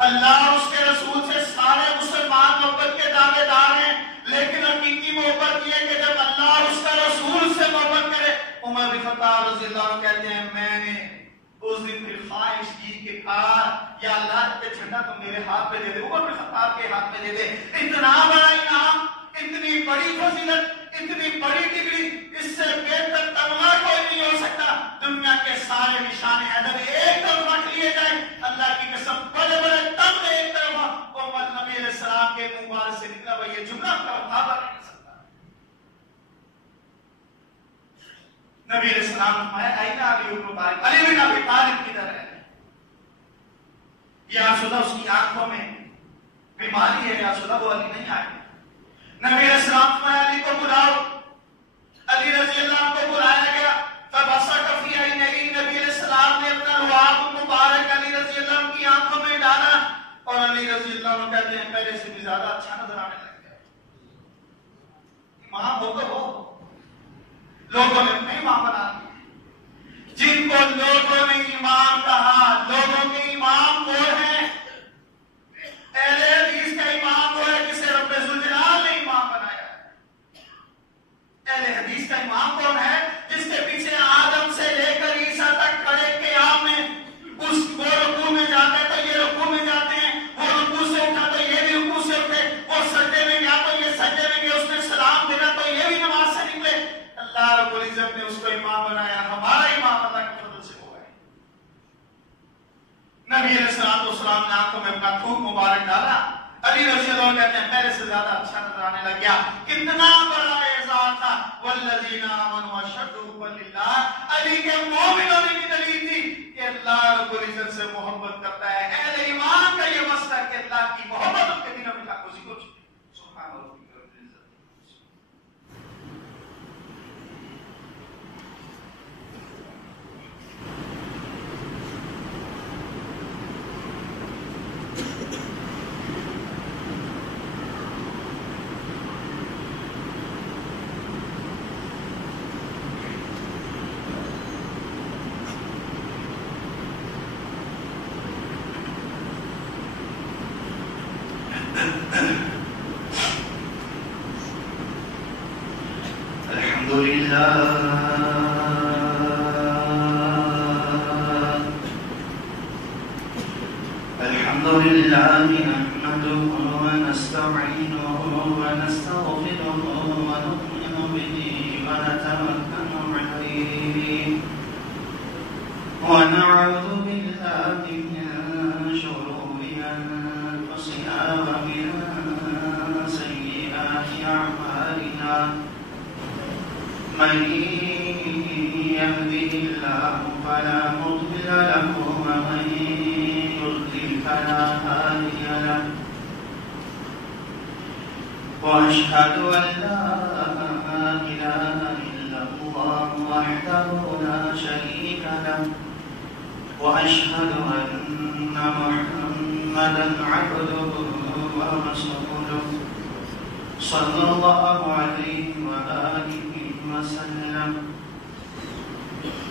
اللہ اور اس کے رسول سے سارے مسلمان محبت کے دعوے دار ہیں، لیکن حقیقی محبت یہ کہ جب اللہ اور اس کا رسول سے محبت کرے۔ عمر بن خطاب رضی اللہ عنہ کہتے ہیں میں نے اس دن پھر خواہش کی کہ یا اللہ کے جھنڈا تو میرے ہاتھ پہ دے دے، عمر بن خطاب کے ہاتھ پہ دے دے۔ اتنا بڑا انعام، اتنی بڑی فضیلت، اتنی بڑی ڈگری، اس سے بہتر تمنا کوئی نہیں ہو سکتا۔ دنیا کے سارے نشان حیدر ایک طرف رکھ لیے جائیں، اللہ کی قسم بڑے بڑے تمغے ایک طرف، عمر نبی علیہ السلام کے مبارک سے نکلا ہوا یہ جملہ کا مقابلہ نہیں کر سکتا۔ نبی علیہ السلام نے فرمایا اين علی بن طالب، علی بن ابی طالب کدھر ہے؟ یا رسول اللہ اس کی آنکھوں میں بیماری ہے، یا رسول اللہ وہ علی نہیں آئے۔ نبی علیہ السلام نے فرمایا علی کو بلاؤ، علی رضی اللہ عنہ کو بلایا گیا، فبصق فی عینیہ، نبی علیہ السلام نے اپنا لعاب مبارک علی رضی اللہ عنہ کی آنکھوں میں ڈالا، اور علی رضی اللہ عنہ کہتے ہیں پہلے سے بھی زیادہ اچھا نظر آنے لگ گیا۔ امام ہو تو ہو، لوگوں نے اپنے امام بنا دیا، جن کو لوگوں نے امام کہا، لوگوں کے امام وہ ہیں، اہل حدیث کا امام وہ ہے جسے رب ذوالجلال نے امام بنایا ہے۔ اہل حدیث کا امام کون ہے؟ جس کے پیچھے آدم سے لے کر عیسیٰ تک کھڑے قیام میں، وہ رکوع میں جاتے ہیں تو یہ رکوع میں جاتے ہیں، وہ رکوع سے اٹھا تو یہ بھی رکوع سے اٹھے، وہ سجدے میں گیا تو یہ سجدے میں گیا، اس نے سلام دینا تو یہ بھی نماز سے نکلے۔ اللہ رب العزت نے اس کو امام بنایا، ہمارا امام اللہ کے فضل سے ہوا ہے۔ نبی علیہ السلام نے آنکھوں میں اپنا تھوک مبارک ڈالا، علی رضی اللہ عنہ کہتے ہیں پہلے سے زیادہ اچھا نظر آنے لگ گیا۔ کتنا بڑا اعزاز تھا، والذین آمنوا اشد حبا للہ، علی کے مومن ہونے کی دلیل تھی کہ اللہ رب العزت سے محبت کرتا ہے۔ اہل ایمان کا یہ مسئلہ کہ اللہ کی محبت ان کے دلوں میں تھا، اسی کو سبحان اللہ۔ الحمد لله نحمده ونستعينه ونستغفره ونؤمن به ونتوكل عليه ونعوذ بالله من شرور أنفسنا ومن سيئات أعمالنا، من يهده الله فلا مضل له ومن يضلل فلا هادي له، وأشهد أن لا إله إلا الله وحده لا شريك له، وأشهد أن محمدا عبده ورسوله صلى الله عليه وآله وسلم.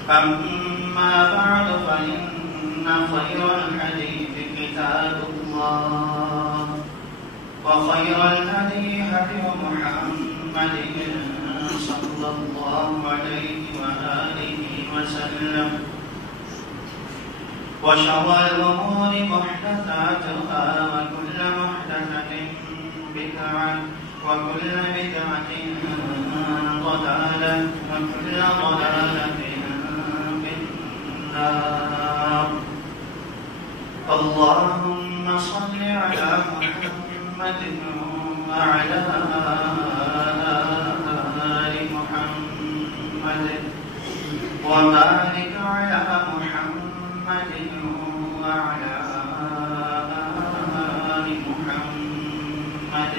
أما بعد فإن خير الحديث كتاب الله، وخير الهدي هدي محمد صلى الله عليه وآله وسلم، وشر الأمور محدثاتها، وكل محدثة بدعة، وكل بدعة ضلالة، وكل ضلالة في النار. اللهم صل على محمد وعلى آل محمد، وبارك على محمد وعلى آل محمد،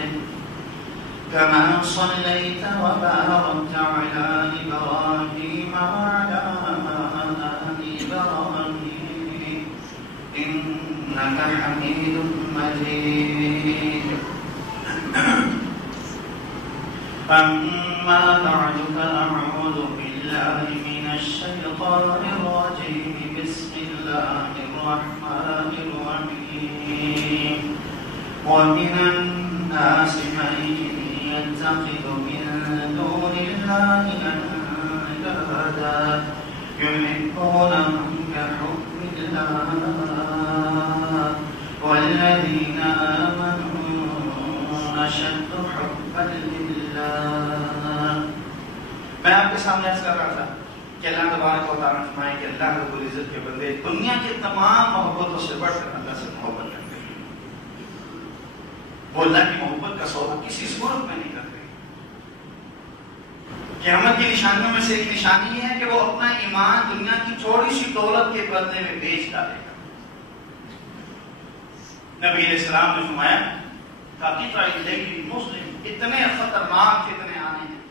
كما صليت وباركت على إبراهيم وعلى آل إبراهيم إنك حميد مجيد. أما بعد فأعوذ بالله من الشيطان الرجيم. بسم الله الرحمن الرحيم. ومن الناس من يتخذ من دون الله أندادا يحبونهم كحب الله والذين آمنوا أشد حبا لله. میں آپ کے سامنے عرض کر رہا تھا کہ اللہ تبارک و تعالیٰ فرمائے کہ اللہ رب العزت کے بندے دنیا کی تمام محبتوں سے بڑھ کر اللہ سے محبت کرتے ہیں. وہ اللہ کی محبت کا سودا کسی صورت میں نہیں کرتے. قیامت کی نشانیوں میں سے ایک نشانی یہ ہے کہ وہ اپنا ایمان دنیا کی تھوڑی سی دولت کے بدلے میں بیچ ڈالے گا. نبی علیہ السلام نے فرمایا مسلم اتنے خطرناک فتنے آنے ہیں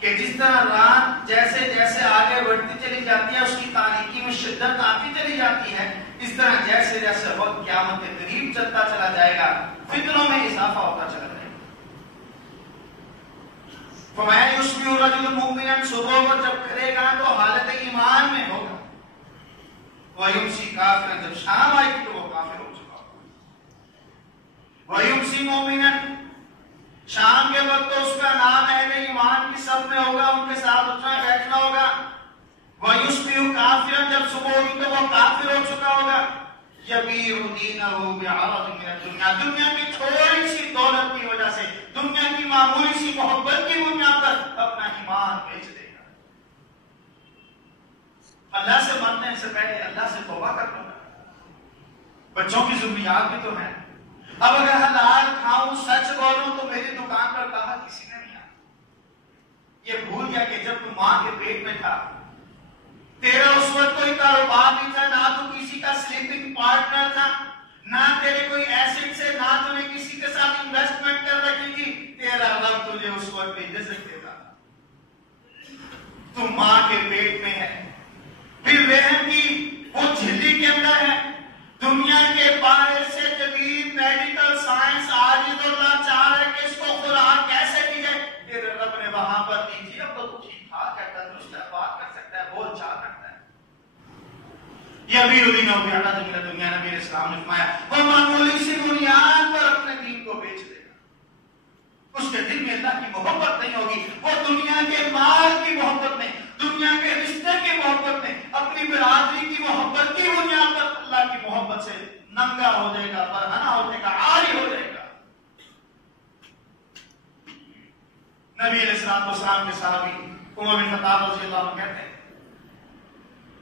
کہ جس طرح رات جیسے جیسے آگے بڑھتی چلی جاتی ہے اس کی تاریکی میں شدت آتی چلی جاتی ہے، اس طرح جیسے جیسے وقت قیامت کے قریب چلتا چلا جائے گا فتنوں میں اضافہ ہوتا چلا جائے گا. فرمایا یصبح الرجل مؤمنا، صبح کو جب کھلے گا تو حالت ایمان میں ہوگا، ویمسی کافرا، جب شام آئے گی تو وہ کافر ہو چکا ہوگا. ویمسی مومنا، شام کے وقت تو اس کا نام اہل ایمان کی صف میں ہوگا، ان کے ساتھ اٹھنا بیٹھنا ہوگا. ویصبح کافرا، جب صبح ہوگی تو وہ کافر ہو چکا ہوگا. یبیع دینہ بعرض من الدنیا، دنیا کی تھوڑی سی دولت کی وجہ سے، دنیا کی معمولی سی محبت کی بنیاد پر اپنا ایمان بیچ دے گا. اللہ سے ماننے سے پہلے اللہ سے توبہ کر لو. بچوں کی ضروریات بھی تو ہیں. اب اگر حلال کھاؤں سچ بولوں تو میری دکان پر کہا کسی نے نہیں آیا. یہ بھول گیا کہ جب تم ماں کے پیٹ میں تھا تیرا اس وقت کوئی کاروبار نہیں تھا، نہ تو کسی کا سلیپنگ پارٹنر تھا، نہ تیرے کوئی ایسٹ سے، نہ تو نے کسی کے ساتھ انویسٹمنٹ کر رکھی تھی. تیرا رب تجھے اس وقت بھی رزق دیتا تھا. تم ماں کے پیٹ میں ہے، پھر رحم کی وہ جھلی کے اندر ہے. دنیا کے باہر سے جدید میڈیکل سائنس آج اللہ چاہ رہا ہے کہ اس کو خوراک کیسے کی جائے. تیرے رب نے وہاں پر دی تھی. اب تو ٹھیک ٹھاک کرتا ہے، درست بات کر سکتا ہے، بول چال کرتا ہے. یہ ابھی دین ہو گیا تھا دنیا. نبی علیہ السلام نے فرمایا وہ معمولی سی بنیاد پر اپنے دین کو بیچ دے گا. اس کے دل میں اللہ کی محبت نہیں ہوگی. وہ دنیا کے مال کی محبت میں، دنیا کے رشتے کی محبت میں، اپنی برادری کی محبت کی بنیاد پر اللہ کی محبت سے ننگا ہو جائے گا، برہنہ ہو جائے گا، عاری ہو جائے گا. نبی علیہ السلام کے صحابی عمر بن خطاب رضی اللہ عنہ کہتے ہیں،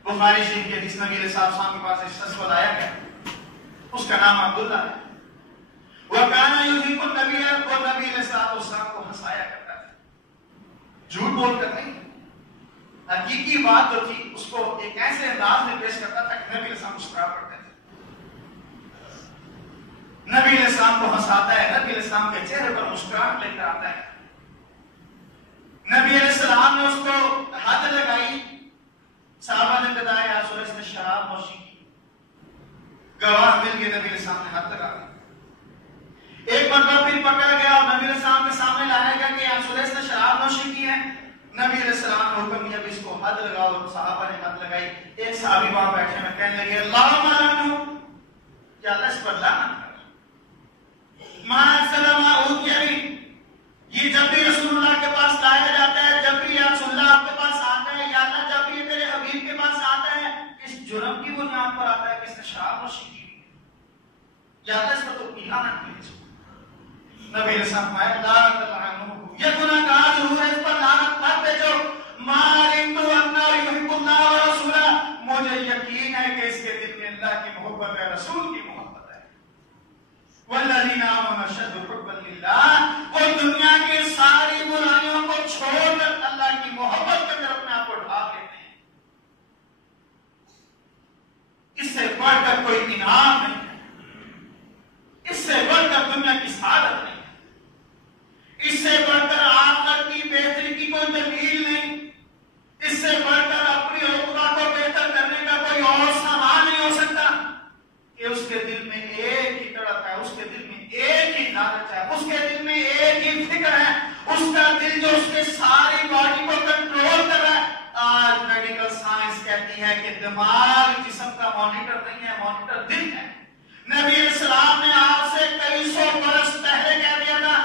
بخاری شریف کے حدیث، نبی علیہ السلام کے پاس ایک شخص کو لایا گیا، اس کا نام عبداللہ ہے. وہ کانا یضحک النبی، اور نبی علیہ السلام کو ہنسایا کرتا تھا، جھوٹ بول کر نہیں، حقیقی بات جو تھی اس کو ایک ایسے انداز میں پیش کرتا تھا کہ نبی علیہ السلام مسکرا پڑتے تھے. نبی علیہ السلام کو ہنساتا ہے، نبی علیہ السلام کے چہرے پر مسکراہٹ لے کر آتا ہے. نبی علیہ السلام نے اس کو حد لگائی. صحابہ نے بتایا اس نے شراب نوشی کی. گواہ مل گئے، نبی علیہ السلام نے حد لگا دی. ایک مرتبہ پھر پکڑا گیا اور نبی علیہ السلام کے سامنے لایا گیا کہ نے شراب نوشی کی ہے. نبی علیہ السلام نے حکم دیا کہ اس کو حد لگاؤ. صحابہ نے حد لگائی. ایک صحابی وہاں بیٹھے میں کہنے لگے اللہم لعنہ، یا اللہ اس پر لعنت کر. ما سلم اوتیری، یہ جب بھی رسول اللہ کے پاس لایا جاتا ہے، جب بھی یا رسول اللہ آپ کے پاس آتا ہے، یا اللہ جب بھی تیرے حبیب کے پاس آتا ہے، اس جرم کی بنیاد پر آتا ہے کہ اس نے شراب نوشی کی، یا اللہ اس پر تو لعنت کیجیے. نبی علیہ السلام فرمایا لا تلعنوہ، یہ گناہ گار ضرور ہے، اس پر لعنت مت بھیجو. ما علمت انہ یحب اللہ ورسولہ، مجھے یقین ہے کہ اس کے دل میں اللہ کی محبت ہے، رسول کی محبت ہے. والذین آمنوا اشد حبا للہ، وہ دنیا کی ساری برائیوں کو چھوڑ کر اللہ کی محبت کے اندر اپنے آپ کو ڈھال لیتے ہیں. اس سے بڑھ کر کوئی انعام نہیں ہے، اس سے بڑھ کر دنیا کی سعادت نہیں ہے، اس سے بڑھ کر آخرت کی بہتری کی کوئی دلیل نہیں، اس سے بڑھ کر اپنی عقبہ کو بہتر کرنے کا کوئی اور سامان نہیں ہو سکتا کہ اس کے دل میں ایک ہی تڑپ ہے، اس کے دل میں ایک ہی لالچ ہے، اس کے دل میں ایک ہی فکر ہے. اس کا دل جو اس کے ساری باڈی کو کنٹرول کر رہا ہے. آج میڈیکل سائنس کہتی ہے کہ دماغ جسم کا مانیٹر نہیں ہے، مانیٹر دل ہے. نبی علیہ السلام نے آپ سے کئی سو برس پہلے کہہ دیا تھا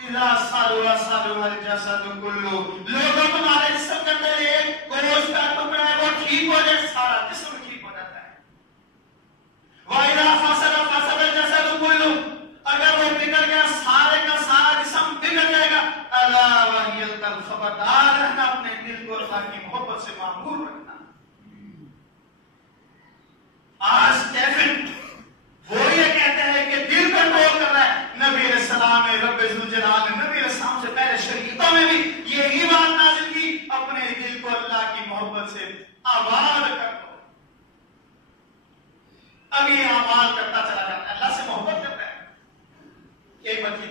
اذا صلوا صلوا الجسد كله، لوگوں تمہارے جسم کے اندر ایک گوشت کا ٹکڑا ہے، وہ ٹھیک ہو جائے سارا جسم ٹھیک ہو جاتا ہے. وَإِذَا فَسَدَ فَسَدَ الْجَسَدُ كُلُّهُ، اگر وہ بگڑ گیا سارے کا سارا جسم بگڑ جائے گا. الا وهي القلب، خبردار رہنا اپنے دل کو اللہ کی محبت سے معمور رکھنا. آج کیفن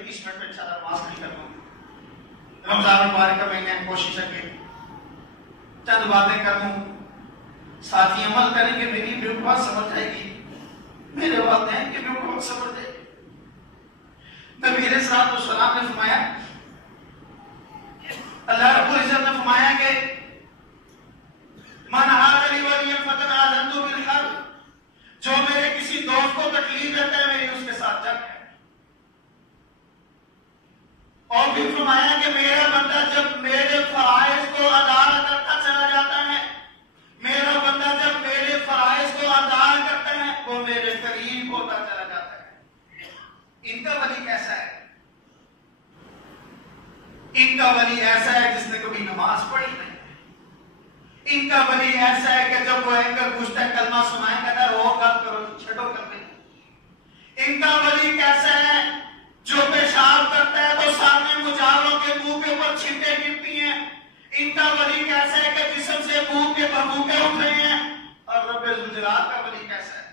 20 منٹ میں انشاءاللہ نماز نہیں کر لوں. رمضان مبارک کا مہینہ ہے, کوشش ہے کہ چند باتیں کر لوں. ساتھی عمل کریں گے, میری بیوی بات سمجھ جائے گی, میرے والدین کی بیوی بات سمجھ جائے گی. نبی علیہ الصلوۃ والسلام نے فرمایا, اللہ رب العزت نے فرمایا کہ من عاد لی ولیا فقد آذنت بالحرب, جو میرے کسی دوست کو تکلیف دیتا ہے میری اس کے ساتھ جنگ ہے. اور بھی فرمایا کہ میرا بندہ جب میرے فرائض کو ادا کرتا چلا جاتا ہے, میرا بندہ جب میرے فرائض کو ادا کرتا ہے وہ میرے قریب ہوتا چلا جاتا ہے. ان کا ولی کیسا ہے؟ ان کا ولی ایسا ہے جس نے کبھی نماز پڑھی نہیں. ان کا ولی ایسا ہے کہ جب وہ اینکر پوچھتا ہے کلمہ سنائیں, کہتا ہے وہ کر کرو چھٹو کر دیں. ان کا ولی کیسا ہے جو پیشاب کرتا ہے تو سامنے مجاوروں کے منہ کے اوپر چھینٹیں گرتی ہیں. ان کا ولی کیسا ہے کہ جسم سے منہ کے بھبوکے اٹھ رہے ہیں. اور رب ذوالجلال کا ولی کیسا ہے؟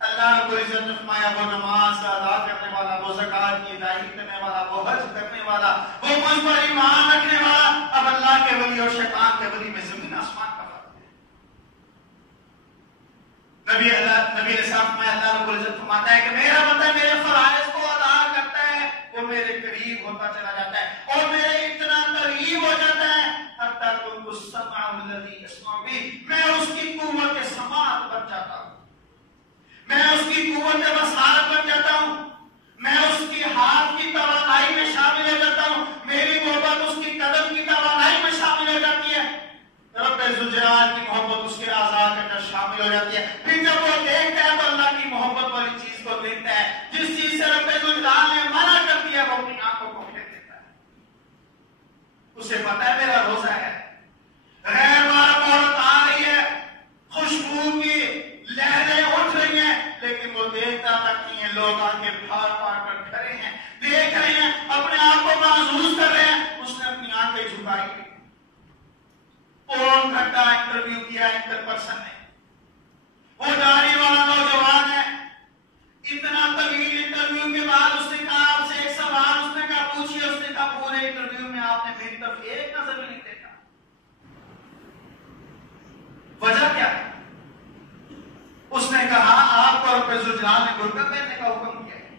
اللہ رب العزت نے فرمایا وہ نماز ادا کرنے والا, وہ زکات کی ادائیگی کرنے والا, وہ حج کرنے والا, وہ مجھ پر ایمان رکھنے والا. اب اللہ کے ولی اور شیطان کے ولی میں زمین آسمان کا فرق ہے. نبی علیہ السلام میں اللہ رب العزت فرماتا ہے کہ میرا بندہ میرے فرائض کو ادا کرتا ہے وہ میرے قریب ہوتا چلا جاتا ہے اور میرے اتنا قریب ہو جاتا ہے حتیٰ کہ اس سمع الذی یسمع بہ, میں اس کی قوت سماعت بن جاتا ہوں, میں اس کی قوت بصارت بن جاتا ہوں, میں اس کی ہاتھ کی توانائی میں شامل ہو جاتا ہوں, میری محبت اس کی قدم کی توانائی میں شامل ہو جاتی ہے, رب ذوالجلال کی محبت اس کے اعضاء کے اندر شامل ہو جاتی ہے. پھر جب وہ دیکھتا ہے تو اللہ کی محبت والی چیز کو دیکھتا ہے. جس چیز سے رب ذوالجلال نے منع کر دیا وہ اپنی آنکھوں کو پھیر دیتا ہے. اسے پتا ہے میرا روزہ ہے, غیر محرم عورت آ رہی ہے, خوشبو کی لہریں اٹھ رہی ہیں, لیکن وہ دیکھتا تک نہیں ہے. لوگ آنکھیں پھاڑ پھاڑ کر کھڑے ہیں, دیکھ رہے ہیں, اپنے آپ کو محسوس کر رہے ہیں. اس نے اپنی آنکھیں جھکائی, پون گھنٹہ انٹرویو کیا انٹر پرسن نے, وہ داڑھی والا نوجوان ہے. اتنا طویل انٹرویو کے بعد اس نے کہا آپ سے ایک سوال, اس نے کہا پوچھئے. اس نے کہا پورے انٹرویو میں آپ نے میری طرف ایک نظر بھی نہیں دیکھا, وجہ کیا ہے؟ اس نے کہا آپ کو رب ذوالجلال نے برقع پہننے کا حکم کیا ہے,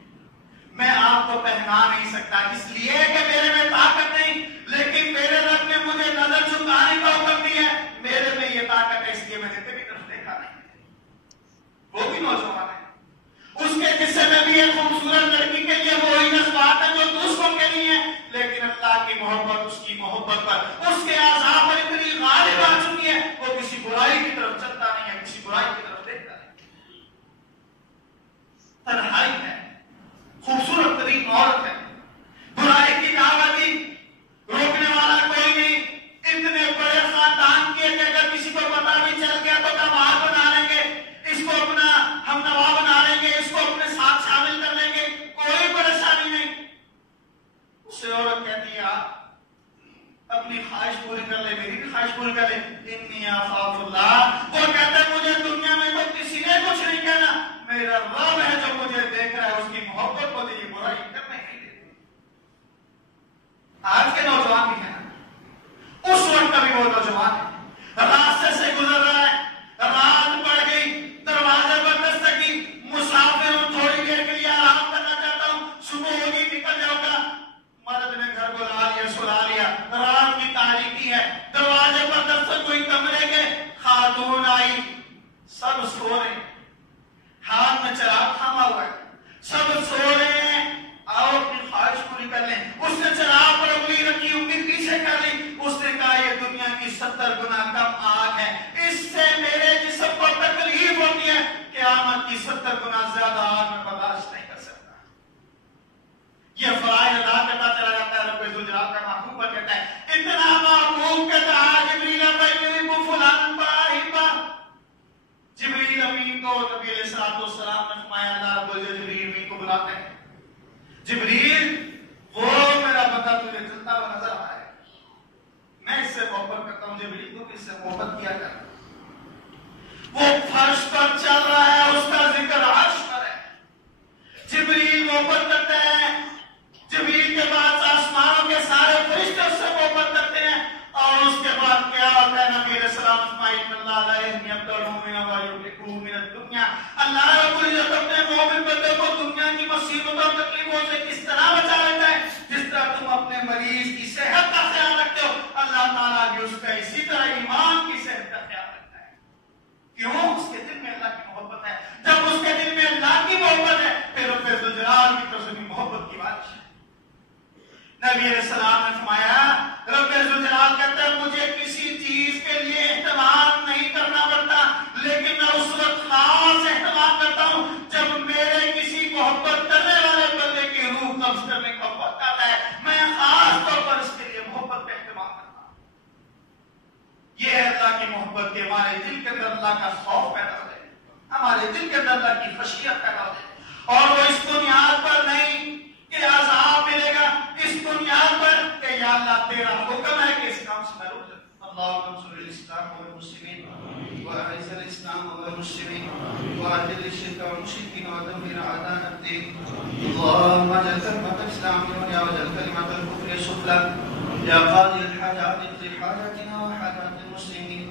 میں آپ کو پہنا نہیں سکتا اس لیے کہ میرے میں طاقت نہیں, لیکن میرے رب نے مجھے نظر جھکانے کا حکم دیا ہے, میرے میں یہ طاقت ہے اس لیے میں نے کبھی طرف دیکھا نہیں. وہ بھی نوجوان ہے, اس کے جسم میں بھی ایک خوبصورت لڑکی کے لیے وہی جذبات ہے جو دوسروں کے لیے ہے, لیکن اللہ کی محبت اس کی محبت پر اس کے اعضاء پر اتنی غالب آ چکی ہے وہ کسی برائی کی طرف چلتا نہیں ہے, کسی برائی کی طرف دیکھتا نہیں. تنہائی ہے, خوبصورت ترین عورت ہے, برائی کی دعوت دی, روکنے والا کوئی نہیں. اتنے بڑے خاندان کے کہ اگر کسی کو پتا بھی چل گیا تو داماد بنا لیں گے, اس کو اپنا ہم نوا بنا لیں گے, اس کو اپنے ساتھ شامل کر لیں گے, کوئی پریشانی نہیں. اس سے عورت کہتی ہے آپ اپنی خواہش پوری کر لے, میری بھی خواہش پوری کر لے. انی اخاف اللہ, وہ کہتا ہے مجھے دنیا میں تو کسی نے کچھ نہیں کہنا, میرا رب ہے جو مجھے دیکھ رہا ہے, اس کی محبت مجھے یہ برائی کرنے نہیں دیتی. آج کے نوجوان بھی ہیں, اس وقت کا بھی وہ نوجوان ہے, راستے سے گزر رہا ہے, رات پڑ گئی, دروازے پر دستک کی, مسافر ہوں, تھوڑی دیر کے لیے آرام کرنا چاہتا ہوں, صبح ہوگی نکل جاؤں گا. مرد نے گھر بلا لیا, سلا لیا, رات کی تاریکی ہے, دروازے پر دستک ہوئی, کمرے کے خاتون آئی, سب سو رہے ہیں, ہاتھ میں چراغ تھاما ہوا ہے, سب سو رہے ہیں, آؤ اپنی خواہش پوری کر لیں. اس نے چراغ پر انگلی رکھی, انگلی پیچھے کر لی. اس نے کہا یہ دنیا کی 70 گنا کم آگ ہے, اس سے میرے جسم کو تکلیف ہوتی ہے, قیامت کی 70 گنا زیادہ آگ میں برداشت نہیں کر سکتا. یہ فرائض ادا کرتا چلا جاتا ہے, رب ذوالجلال کا محبوب بن جاتا ہے. اتنا محبوب کہ کہا جبریل بھائی کو فلان پاہیبا, جبریل امین کو نبی علیہ الصلوۃ والسلام نے فرمایا اللہ رب العزت جبریل امین کو بلاتے ہیں. جبریل وہ میرا بندہ تجھے چلتا ہوا نظر آ رہا ہے, میں اس سے محبت کرتا ہوں, جبریل کو بھی اس سے محبت کیا کر. وہ فرش پر چل رہا ہے, اس کا ذکر عرش پر ہے. جبریل محبت کرتا ہے, نبی علیہ السلام نے فرمایا رب ذوالجلال کہتا ہے مجھے کسی چیز کے لیے اہتمام نہیں کرنا پڑتا، لیکن میں اس وقت خاص اہتمام کرتا ہوں جب میرے کسی محبت کرنے والے بندے کی روح قبض کرنے کا وقت آتا ہے، میں خاص طور پر اس کے لیے محبت کا اہتمام کرتا ہوں۔ یہ ہے اللہ کی محبت کہ ہمارے دل کے اندر اللہ کا خوف پیدا ہو جائے، ہمارے دل کے اندر اللہ کی خشیت پیدا ہو جائے، اور وہ اس بنیاد پر نہیں کہ عذاب ملے گا، اس بنیاد پر کہ یا اللہ تیرا حکم ہے کہ اس کام سے میں رک جاؤں۔ اللهم انصر الاسلام والمسلمين واعز الاسلام والمسلمين واذل الشرك والمشركين ودمر اعداء الدين. اللهم اجعل كلمة الاسلام العليا واجعل كلمة الكفر السفلى. يا قاضي الحاجات اقض حاجاتنا وحاجات المسلمين.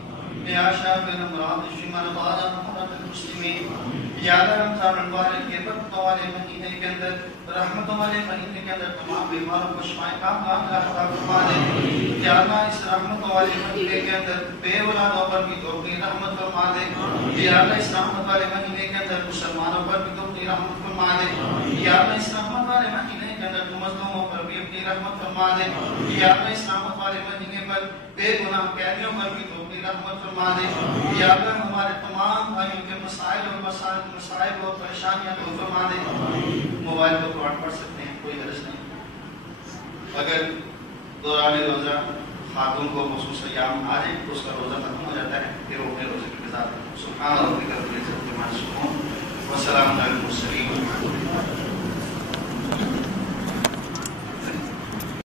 يا شافي الامراض اشف مرضانا ومرضى المسلمين. یا اللہ رمضان المبارک کے برکتوں والے مہینے کے اندر، رحمتوں والے مہینے کے اندر تمام بیماروں کو شفائیں کاملہ عطا فرما دے۔ یا اللہ اس رحمتوں والے مہینے کے اندر بے اولادوں پر بھی تو اپنی رحمت فرما دے۔ یا اللہ اس رحمت والے مہینے کے اندر مسلمانوں پر بھی تو اپنی رحمت فرما دے۔ یا اللہ اس رحمت والے مہینے کے اندر تو مظلوموں پر بھی اپنی رحمت فرما دے۔ یا اللہ اس رحمت والے مہینے پر بے گناہ قیدیوں پر بھی تو اپنی رحمت فرما دے۔ یا اللہ ہمارے تمام بھائیوں کے مسائل اور مسائب اور پریشانیاں دور فرما دے۔ موبائل پر قرآن پڑھ سکتے ہیں، کوئی حرج نہیں۔ اگر دوران روزہ خاتون کو مخصوص ایام آ جائے تو اس کا روزہ ختم ہو جاتا ہے، پھر وہ اپنے روزے کے ساتھ سبحان ربک رب العزت عما یصفون وسلام علی المرسلین۔